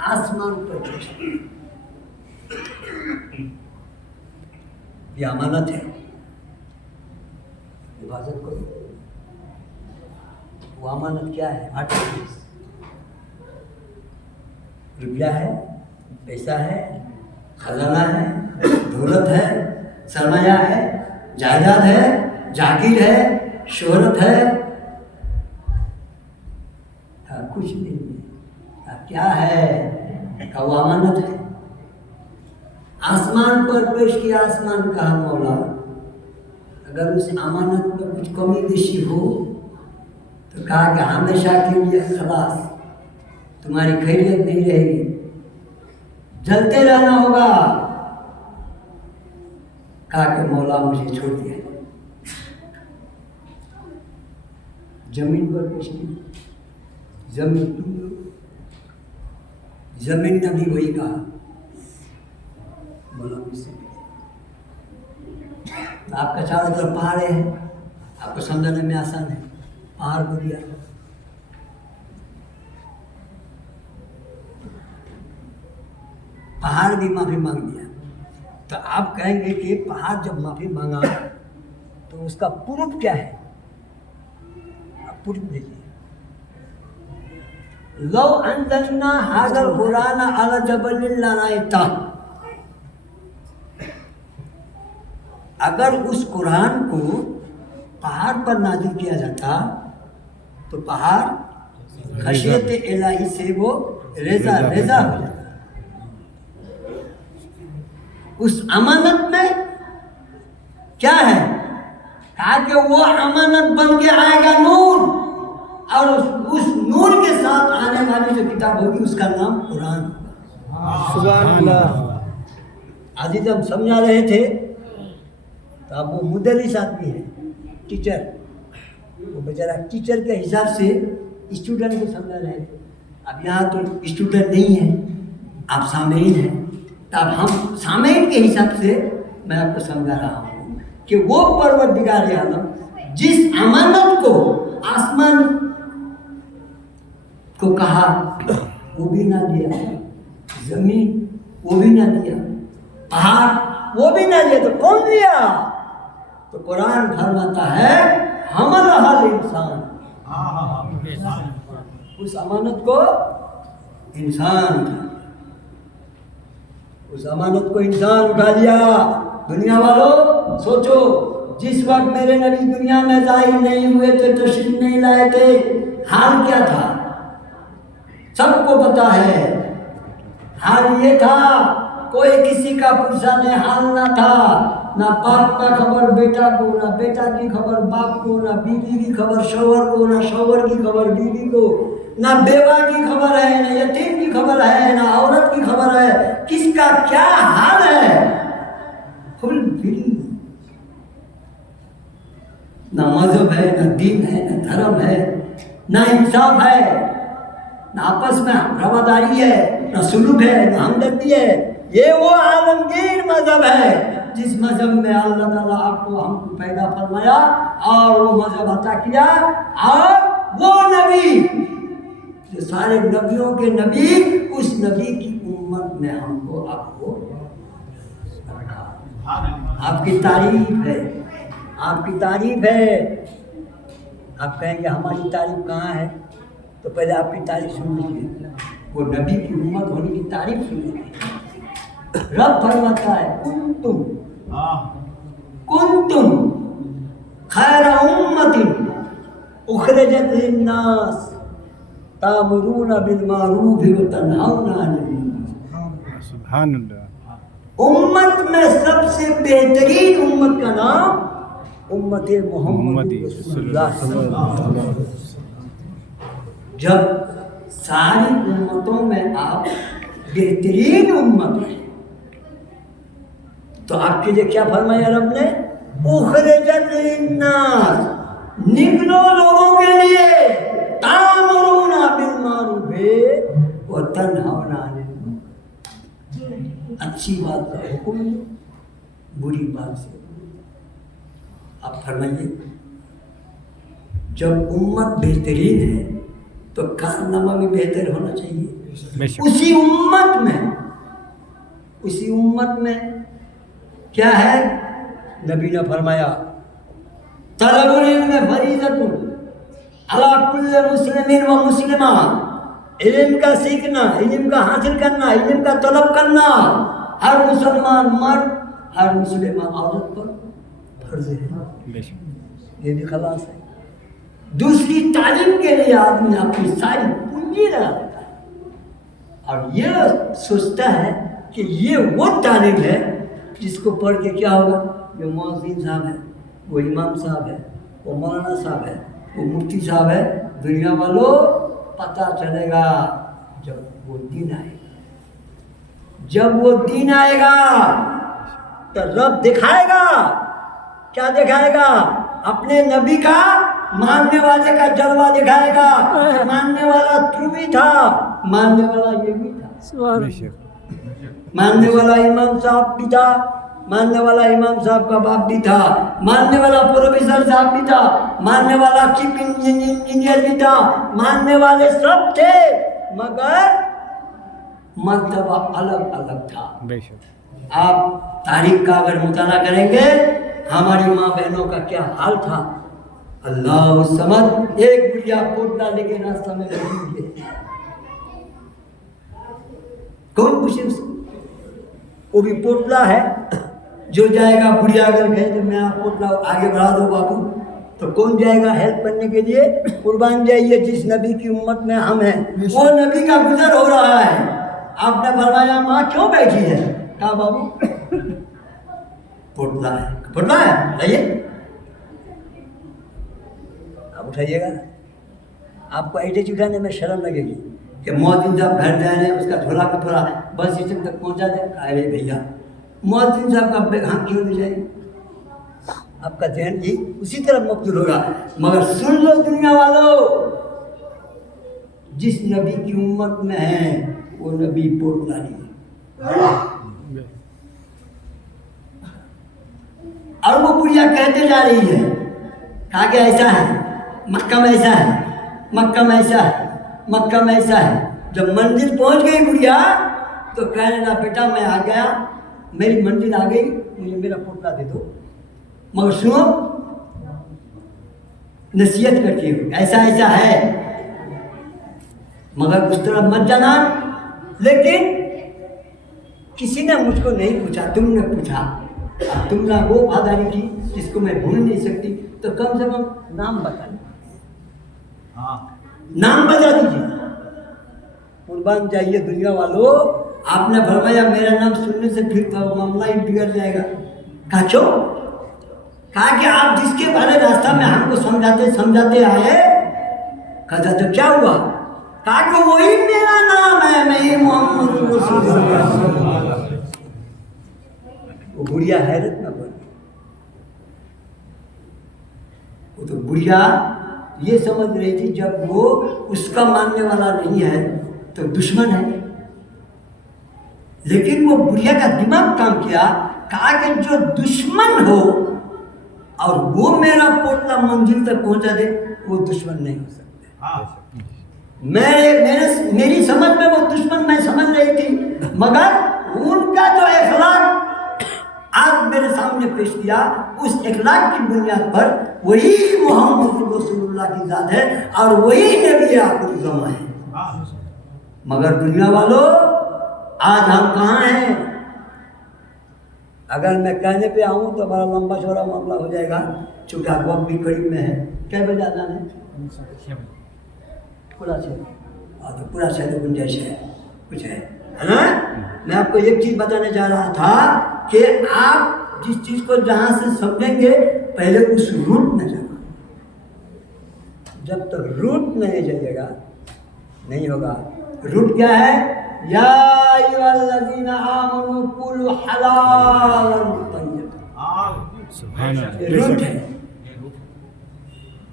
आसमान पर ये अमानत है, हिफाजत करो। वो अमानत क्या है? रुपया है, पैसा है, खजाना है, दौलत है, सरमाया है, जायदाद है, जागीर है, शोहरत है, कुछ नहीं है। क्या है? का वो अमानत है। आसमान पर पेश किया, आसमान कहा मौला अगर उस अमानत में कुछ कमी बेशी हो तो कहा कि हमेशा के लिए खलास, तुम्हारी खैरियत नहीं रहेगी, जलते रहना होगा। कहा कि मौला मुझे छोड़ दिया। जमीन पर पेश की, जमीन ने भी वही कहा, बोला मुझसे आपका चारों तरफ पहाड़ है, आपको समझाने में आसान है। पहाड़ को दिया, पहाड़ भी माफी मांग दिया। तो आप कहेंगे कि पहाड़ जब माफी मांगा तो उसका प्रूफ क्या है? आप प्रूफ देखिए। लौ अंज़लना हाज़ल कुरान अला जबलिन लरअयता, अगर उस कुरान को पहाड़ पर नाजिल किया जाता तो पहाड़ खशियत इलाही से वो रेजा रेजा हो जाता। उस अमानत में क्या है? कहा कि वो अमानत बन के आएगा नूर, और उस नूर के साथ आने वाली जो किताब होगी उसका नाम कुरान। सुभान अल्लाह। आज जब समझा रहे थे तो अब वो मुदरिस आदमी है, टीचर, वो बेचारा टीचर के हिसाब से स्टूडेंट को समझा रहे थे। अब यहाँ तो स्टूडेंट नहीं है, आप सामेईन हैं, तब हम सामेईन के हिसाब से मैं आपको समझा रहा हूँ कि वो परवरदिगार आलम जिस अमानत को आसमान को कहा वो भी ना दिया, जमीन वो भी ना दिया, पहाड़ वो भी ना दिया, तो कौन दिया? तो कुरान फरमाता है हमल इंसान, उस अमानत को इंसान, उस अमानत को इंसान उठा लिया। दुनिया वालों सोचो, जिस वक्त मेरे नबी दुनिया में जाहिर नहीं हुए थे, तशरीफ नहीं लाए थे, हाल क्या था? सबको पता है। हाल ये था, कोई किसी का पुरसाने हाल ना था, ना बाप का खबर बेटा को, ना बेटा की खबर बाप को, ना बीवी की खबर शौहर को, ना शौहर की खबर बीवी को, ना बेवा की खबर है, ना यतीम की खबर है, ना औरत की खबर है, किसका क्या हाल है, फुल फ्री। ना मजहब है, ना दीन है, ना धर्म है, ना इंसाफ है, ना आपस में रवादारी है, ना सुलूक है, ना हमदर्दी है। ये वो आलमगीर मजहब है जिस मजहब में अल्लाह ताला आपको हमको पैदा फरमाया और वो मजहब अता किया, और वो नबी जो सारे नबियों के नबी, उस नबी की उम्मत में हमको आपको रखा। आपकी तारीफ है, आपकी तारीफ है। आप कहेंगे हमारी तारीफ कहाँ है? तो पहले आपकी तारीफ सुन लीजिए, वो नबी की उम्मत होने की तारीफ सुन लीजिए। रब फरमाता है कुंतुम खैरा उम्मतिन उखरिजत लिन्नास तामुरूना बिल मारूफ व तनहौना अनिल मुनकर। सुभान अल्लाह। उम्मत में सबसे बेहतरीन उम्मत का नाम उम्मत मोहम्मद रसूलुल्लाह सल्लल्लाहु अलैहि वसल्लम। जब सारी उम्मतों में आप बेहतरीन उम्मत हैं तो आपके लिए क्या फरमाया रब ने? उखरिजत लिन्नास, निकलो लोगों के लिए, तामुरूना बिल मारूफ व तनहौना अनिल मुनकर, अच्छी बात का हुक्म दो, बुरी बात से। आप फरमाइए, जब उम्मत बेहतरीन है तो कारनामा भी बेहतर होना चाहिए। उसी उम्मत में क्या है? नबी ने फरमाया तलबुल इल्म फरीज़तुन अला कुल्ल मुस्लिमिन व मुस्लिमा, इल्म का सीखना, इल्म का हासिल करना, इल्म का तलब करना हर मुसलमान मर्द, हर मुस्लिमा औरत पर फर्ज है। ये भी खलास है। दूसरी तालीम के लिए आदमी अपनी सारी पूंजी लगा देता है और ये सोचता है कि ये वो तालीम है जिसको पढ़ के क्या होगा? जो मौज़िन साहब है, वो इमाम साहब है, वो मौलाना साहब है, वो मुफ्ती साहब है, दुनिया वालों पता चलेगा जब वो दिन आएगा। जब वो दिन आएगा तो रब दिखाएगा। क्या दिखाएगा? अपने नबी का मानने वाले का जलवा दिखाएगा। मानने वाला तू भी था, मानने वाला ये भी था, मानने वाला इमाम साहब भी था, मानने वाला इमाम साहब का बाप भी था, मानने वाला प्रोफेसर साहब भी था, मानने वाला चीफ इंजीनियर भी था, मानने वाले सब थे, मगर मर्तबा अलग अलग था। आप तारीख का अगर मुताला करेंगे, हमारी माँ बहनों का क्या हाल था। अल्लाह समझ, एक बुढ़िया पोटला लेके रास्ता में बैठी है, कौन पूछे उसको? वो भी पोटला है, जो जाएगा बुढ़िया अगर कहे तो मैं आप पोटला आगे बढ़ा दो बाबू, तो कौन जाएगा हेल्प करने के लिए? कुर्बान जाइए जिस नबी की उम्मत में हम हैं, वो नबी का गुजर हो रहा है। आपने फरमाया माँ क्यों बैठी है? कहा बाबू पोटला है। पोटला है, लाइए आप उठाइएगा। आपको ऐसे उठाने में शर्म लगेगी कि मौजिन साहब घर जाए, उसका झोला को थोड़ा बस स्टेशन तक पहुंचा दे। अरे भैया मौजिन साहब का बैग हाँ क्यों नहीं जाए? आपका ध्यान ही उसी तरफ मकबूल होगा। मगर सुन लो दुनिया वालों, जिस नबी की उम्मत में है वो नबी पोटला नहीं है। और वो बुढ़िया कहते जा रही है, कहा कि ऐसा है, मक्का में ऐसा है, मक्का में ऐसा है, मक्का में ऐसा है। जब मंजिल पहुंच गई बुढ़िया तो कहने लगा बेटा मैं आ गया, मेरी मंजिल आ गई, मुझे मेरा पोटला दे दो। मगर सुनो, नसीहत करती हूँ ऐसा ऐसा है, मगर उस तरफ मत जाना। लेकिन किसी ने मुझको नहीं पूछा, तुमने पूछा, तुमने वो वफादारी की जिसको मैं भूल नहीं सकती, तो कम से कम नाम बता दीजिए। नाम बता दीजिए। कुर्बान जाइए दुनिया वालों, आपने फरमाया मेरा नाम सुनने से फिर तो मामला ही बिगड़ जाएगा। कहा क्यों? कहा कि आप जिसके बारे रास्ता में हमको समझाते समझाते आए, कहा तो क्या हुआ? कहा कि वही मेरा नाम है, मैं ही मोहम्मद रसूलुल्लाह। वो बुढ़िया हैरत में पड़ गई। वो तो बुढ़िया ये समझ रही थी जब वो उसका मानने वाला नहीं है तो दुश्मन है। लेकिन वो बुढ़िया का दिमाग काम किया, कहा कि जो दुश्मन हो और वो मेरा पोटला मंजिल तक पहुंचा दे, वो दुश्मन नहीं हो सकता। मेरी समझ में वो दुश्मन मैं समझ रही थी, मगर उनका जो इखलाक आज मेरे सामने पेश किया, उस इखलाक की बुनियाद पर वही मोहम्मद रसूलुल्लाह की जात है और वही नबी आखिरी ज़माना है। मगर दुनिया वालों, आज हम कहाँ हैं? अगर मैं कहने पे आऊँ तो बड़ा लंबा चौड़ा मामला हो जाएगा, चूँकि वक्त भी करीब में है। क्या बजे आना है? पूरा छः। तो पूरा छः तो गुंजाइश है, कुछ है ना? मैं आपको एक चीज़ बताने जा रहा था कि आप जिस चीज़ को जहाँ से समझेंगे पहले उस रूट में जाना। जब तक रूट नहीं जाइएगा नहीं होगा। रूट क्या है? या अय्युहल्लज़ीना आमनू कुलू हलालन तय्यबा। रूट है।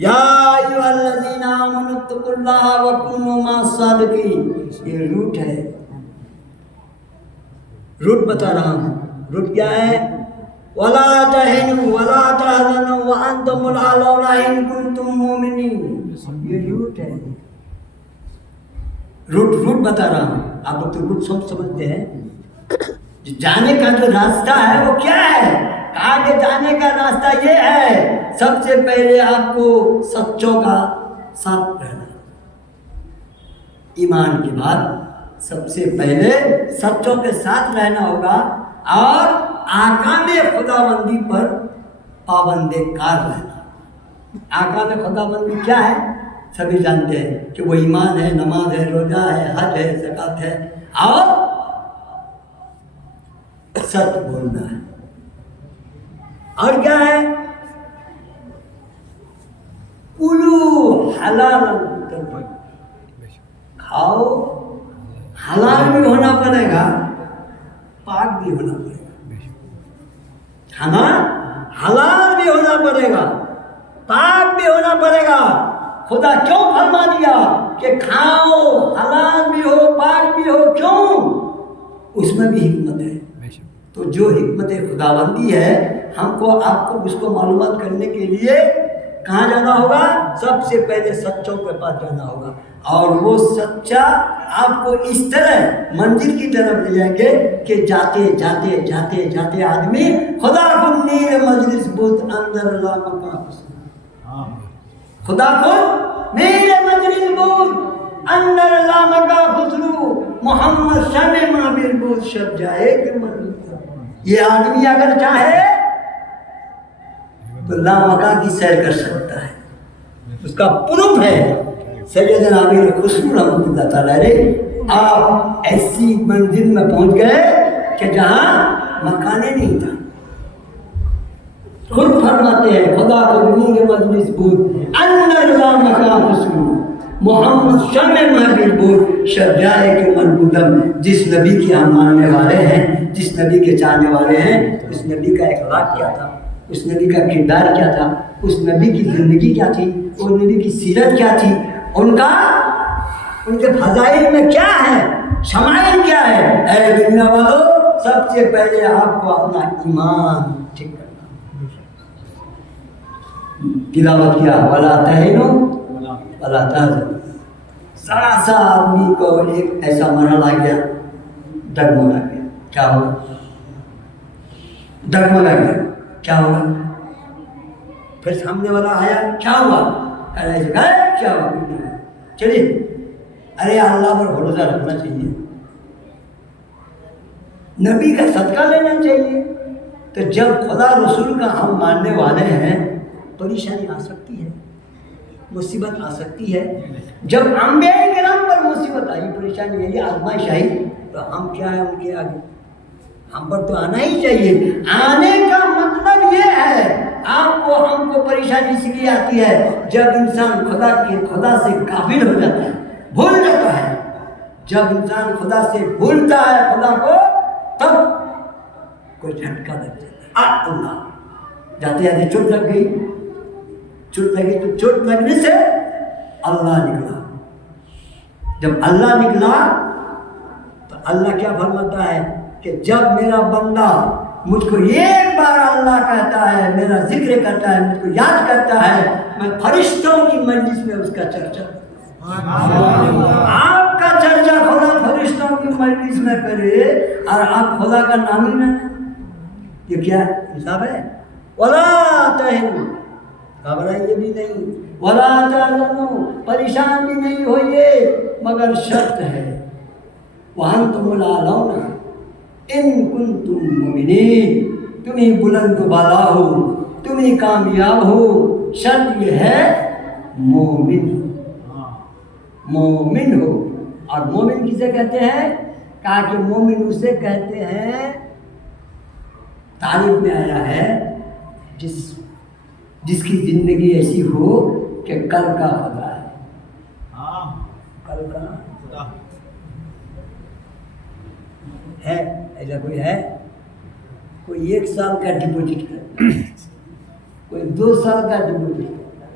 या अय्युहल्लज़ीना आमनू तक़ुल्लाहा व कुनू मअस-सादिक़ीन। ये रूट है। रूट बता रहा हूँ। रूट क्या है? वला तहिनु वला तहज़नु व अंतुमुल आलौना इन कुंतुम मुमिनीन। ये रूट है। रूट बता रहा हूँ, आप लोग तो रूट सब समझते हैं। जाने का जो रास्ता है वो क्या है? आगे जाने का रास्ता ये है, सबसे पहले आपको सच्चों का साथ रहना। ईमान के बाद सबसे पहले सच्चों के साथ रहना होगा और आकाम खुदाबंदी पर पाबंदे कार रहना। आकाम खुदाबंदी क्या है? सभी जानते हैं कि वो ईमान है, नमाज है, रोजा है, हज है, ज़कात है और सच बोलना है। और क्या है? कुलू हलाल, खाओ, हलाल भी होना पड़ेगा, पाक भी होना पड़ेगा। खाना हलाल भी होना पड़ेगा, पाक भी होना पड़ेगा। खुदा क्यों फरमा दिया कि खाओ, हलाल भी हो, पाक भी हो? क्यों? उसमें भी हिकमत है। तो जो हिकमत खुदाबंदी है, हमको आपको उसको मालूमात करने के लिए कहाँ जाना होगा? सबसे पहले सच्चों के पास जाना होगा। और वो सच्चा आपको इस तरह मंजिल की तरफ ले जाएंगे कि जाते जाते जाते जाते आदमी खुदा को नीर मजलिस बुत अंदर खुदा को नीर मजलिस बुत अंदर लामका खुसरू मोहम्मद शमे माबिर बुत शब जाए कि ये आदमी अगर चाहे तो लामका की सैर कर सकता है। उसका प्रूफ है सैयदना अमीर खुसरू रहमतुल्लाह तआला अलैह। आप ऐसी मंजिल में पहुंच गए कि जहां मकाने नहीं था। खुद फरमाते हैं खुदा को नीर मजलिस बूद अंदर लामका खुसरू मोहम्मद शमे महबीर बूद शब जाए के मनबूदम। जिस नबी के हम मानने वाले हैं, जिस नबी के चाहने वाले हैं, उस नबी का अखलाक क्या था, उस नबी का किरदार क्या था, उस नबी की ज़िंदगी क्या थी, उस नबी की सीरत क्या थी, उनके फजाइल में क्या है, शमाइल क्या है। ऐ दुनिया वालों, सबसे पहले आपको अपना ईमान ठीक करना। तिलावत किया वला तहिनु वला तहज़नु। सारा सा आदमी को एक ऐसा मरहला आ गया, डगमगा गया। क्या हुआ? डगमगा गया। क्या हुआ? फिर सामने वाला आया, क्या हुआ? क्या हुआ? चलिए, अरे अल्लाह पर भरोसा रखना चाहिए, नबी का सदका लेना चाहिए। तो जब खुदा रसूल का हम मानने वाले हैं, परेशानी आ सकती है, मुसीबत आ सकती है। जब अंबिया किराम पर मुसीबत आई, परेशानी आई, आजमाइश आई, तो हम क्या है उनके आगे? हम पर तो आना ही चाहिए। आने का मतलब ये है, आपको हमको परेशानी इसलिए आती है जब इंसान खुदा से गाफिल हो जाता है, भूल जाता है। जब इंसान खुदा से भूलता है खुदा को, तब कोई झटका लग जाता है। अल्लाह जाते जाते चोट लग गई, चोट लगी तो चोट लगने से अल्लाह निकला। जब अल्लाह निकला तो अल्लाह क्या फरमाता है कि जब मेरा बंदा मुझको एक बार अल्लाह कहता है, मेरा जिक्र करता है, मुझको याद करता है, मैं फरिश्तों की मजलिस में उसका चर्चा करता हूं। आपका चर्चा खुदा फरिश्तों की मजलिस में करे और आप खुदा का नाम ही ना, ये क्या हिसाब है? वला तहिनु, घबराइए भी नहीं, वला तहज़नु, परेशान भी नहीं होइए, मगर शर्त है वअंतुमुल आलौना इन कुंतुम मुमिनीन, तुम ही बुलंद बाला हो, तुम ही कामयाब हो। शर्त यह है मोमिन हो, मोमिन हो। और मोमिन किसे कहते हैं? कहा कि मोमिन उसे कहते हैं, तारीफ में आया है, जिसकी जिंदगी ऐसी हो कि कल का खुदा है। कल का खुदा है। ऐसा कोई है? कोई 1 साल का डिपॉजिट करता है, कोई 2 साल का डिपॉजिट करता है।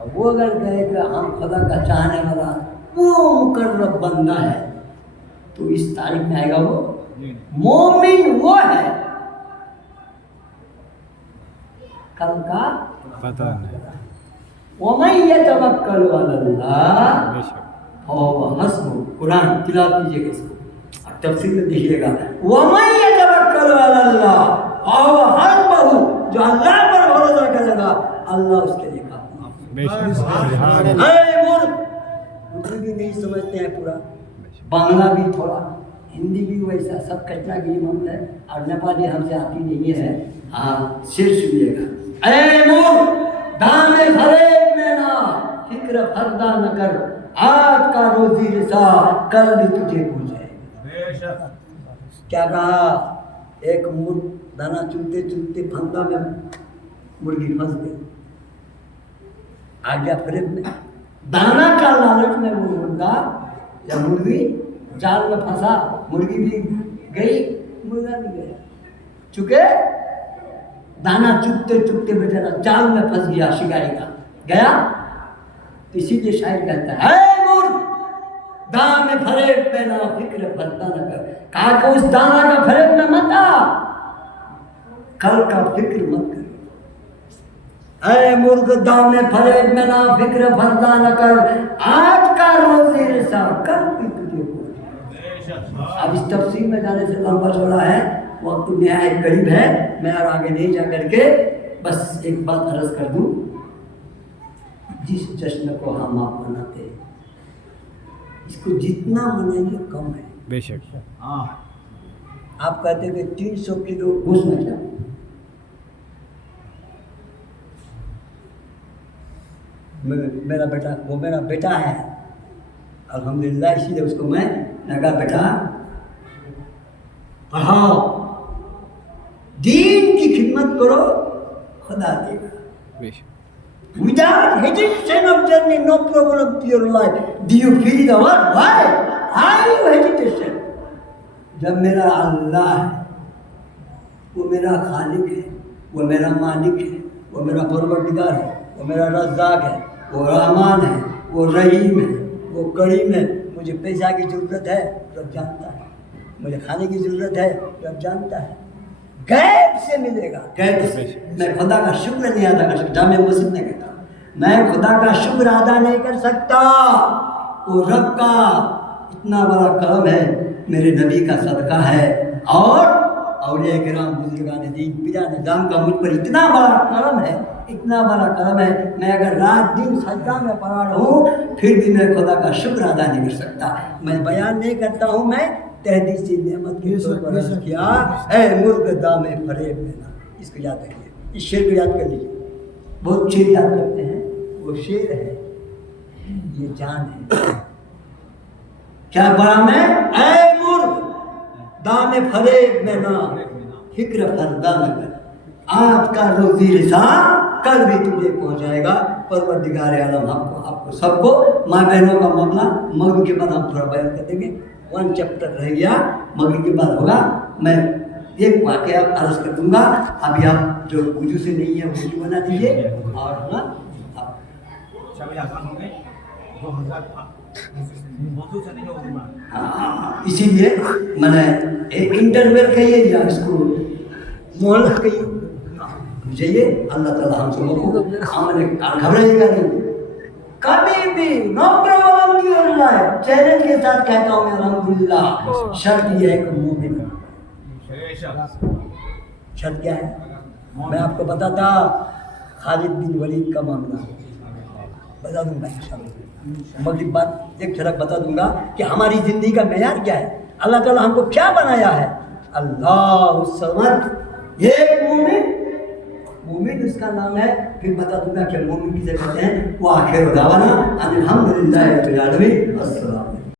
अब वो अगर कहे कि हम खुदा का चाहने वाला वो मुकर्रब बंदा है, तो इस तारीख में आएगा वो मोमिन वो है। कल का पता नहीं। वमन यतवक्कल अलल्लाह और हस्ब कुरान तिलावत कीजिएगा इसको और तफसीर में देखिएगा वमन यतवक्कल अल्लाह और हर बहु जो अल्लाह पर भरोसा करेगा अल्लाह उसके लिए काफी। उर्दू भी नहीं समझते हैं पूरा, बांग्ला भी थोड़ा, हिंदी भी वैसा, सब कचरा की मामला है और नेपाली हमसे आती नहीं है। हाँ शेर सुनिएगा। ऐ मूर्ख दाने फरेब में ना फिक्र फरदा न कर, आज का रोजी रिसा कल भी तुझे भूल जाएगा। क्या कहा? एक मूर्ख दाना चुनते चुनते फंदा में मुर्गी फंस गई, आ गया फरेब में, दाना का लालच में वो मुर्गा या मुर्गी जाल में फंसा, मुर्गी भी गई मुर्गा भी गया, चुके दाना चुगते चुगते बेचारा जाल में फंस गया शिकारी का गया। इसीलिए शायर कहता है मूर्ख दाम में फरेब में ना फिक्र फरता न कर, कहा कि उस दाना का फरेब में मत आ, कल का फिक्र मत कर। ऐ मूर्ख दाम में फरेब में ना फिक्र फरता न कर, आज का रोजी रिसा कल भी तुझे भूल। अब इस तफसीर में जाने से लंबा चौड़ा है, वक्त निहायत करीब है, मैं और आगे नहीं जा करके बस एक बात अर्ज कर दूं। जिस जश्न को हम आप मनाते हैं इसको जितना मनाइए कम है। बेशक। आप कहते हैं कि 300 किलो गोश्त में क्या, मेरा बेटा, वो मेरा बेटा है अल्हम्दुलिल्लाह, इसीलिए उसको मैं लगा बेटा पढ़ाओ, दीन की खिदमत करो, खुदा देगा। Without hesitation of journey, no problem to your life. Do you feel the word? Why? Are you hesitation? जब मेरा अल्लाह है, वो मेरा खालिक है, वो मेरा मालिक है, वो मेरा परवरदिगार है, वो मेरा रज़्ज़ाक़ है, वो रहमान है, वो रहीम है, वो करीम है। मुझे पैसा की ज़रूरत है रब जानता है, मुझे खाने की ज़रूरत है रब जानता है, गैब से मिलेगा, गैब से। मैं खुदा का शुक्र नहीं अदा कर सकता, मैं मस्जिद में कहता हूँ, मैं खुदा का शुक्र अदा नहीं कर सकता। वो रब का इतना बड़ा करम है, मेरे नबी का सदका है और औलिया किराम बुजुर्गान दीन पिता निज़ाम का मुझ पर इतना बड़ा करम है, इतना बड़ा करम है। मैं अगर रात दिन सजदा में पड़ा रहूँ फिर भी मैं खुदा का शुक्र अदा नहीं कर सकता। मैं बयान नहीं करता हूँ, मैं तहदीसी नेमत के तौर पर अर्ज़ किया, ऐ मूर्ख दामे फरेब में ना। इसको याद रखिए, इस शेर को याद कर लीजिए। बहुत शेर याद करते हैं, वो शेर है, ये जान है। क्या बड़ा मैं? ऐ मूर्ख दामे फरेब में ना फिक्र फरदा न कर, आज का रोजी रिसा कल भी तुझे पहुंचाएगा। परवरदिगार आलम आपको सबको, माँ बहनों का मामला मगरिब के बाद हम थोड़ा बयान कर देंगे। 1 चैप्टर रह गया, मगरिब के बाद होगा। मैं एक वाक़या अर्ज कर दूंगा, अभी आप जो वुजू से नहीं है वुजू बना दीजिए और ना इसीलिए मैंने एक इंटरवेल कहिए या इसको मोहल्ला कहिए, बुझाइए। अल्लाह ताला हम सबों को घबराइएगा नहीं कभी भी, नो प्रॉब्लम की अल्लाह चैलेंज के साथ कहता हूँ मैं अल्हम्दुलिल्लाह। शर्त यह है कि मोमिन, शर्त क्या है? मैं आपको बताता खालिद बिन वलीद का मामला बता दूंगा इंशाअल्लाह। मगरिब बाद एक झलक बता दूंगा कि हमारी ज़िंदगी का मेयार क्या है, अल्लाह ताला हमको क्या बनाया है। अल्लाह समद, ये मोमिन उसका नाम है। फिर बता दूंगा कि मोमिन किसे कहते हैं। वो आखिर दावाना अल्हम्दुलिल्लाह रब्बिल आलमीन। अस्सलाम।